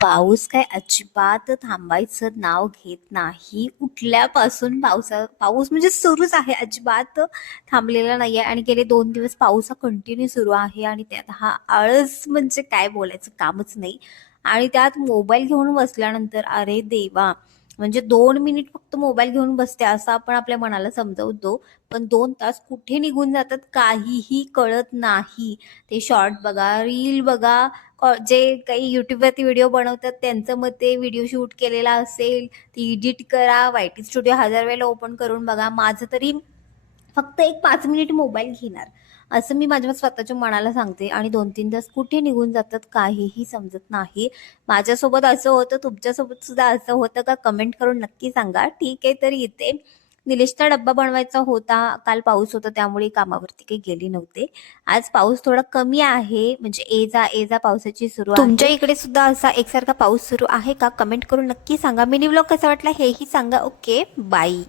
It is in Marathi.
पाऊस काय अजिबात थांबायचं नाव घेत नाही. उठल्यापासून पाऊस म्हणजे सुरूच आहे, अजिबात थांबलेला नाहीये आणि गेले 2 दिवस पाऊस हा कंटिन्यू सुरू आहे आणि त्यात हा आळस म्हणजे काय बोलायचं कामच नाही. आणि त्यात मोबाईल घेऊन बसल्यानंतर अरे देवा, म्हणजे 2 मिनिट फक्त मोबाईल घेऊन बसते असं आपण आपल्या मनाला समजवतो, पण 2 तास कुठे निघून जातात काहीही कळत नाही. ते शॉर्ट बघा, रील बघा, जे काही युट्यूबवरती व्हिडिओ बनवतात त्यांचं मग ते व्हिडिओ शूट केलेला असेल, ती एडिट करा, वायटी स्टुडिओ 1000 वेळेला ओपन करून बघा. माझं तरी फक्त एक 5 मिनिट मोबाईल घेणार असं मी माझ्या स्वतःच्या मनाला सांगते आणि 2-3 तास कुठे निघून जातात काहीही समजत नाही. माझ्यासोबत असं होतं, तुमच्यासोबत सुद्धा असं होतं का? कमेंट करून नक्की सांगा. ठीक आहे, तर इथे निलेशचा डब्बा बनवायचा होता. काल पाऊस होता त्यामुळे कामावरती काही गेली नव्हते. आज पाऊस थोडा कमी आहे, म्हणजे ये जा पावसाची सुरू आहे. तुमच्या इकडे सुद्धा असा एकसारखा पाऊस सुरू आहे का? कमेंट करून नक्की सांगा. मिनी व्लॉग कसा वाटला हेही सांगा. Okay, bye.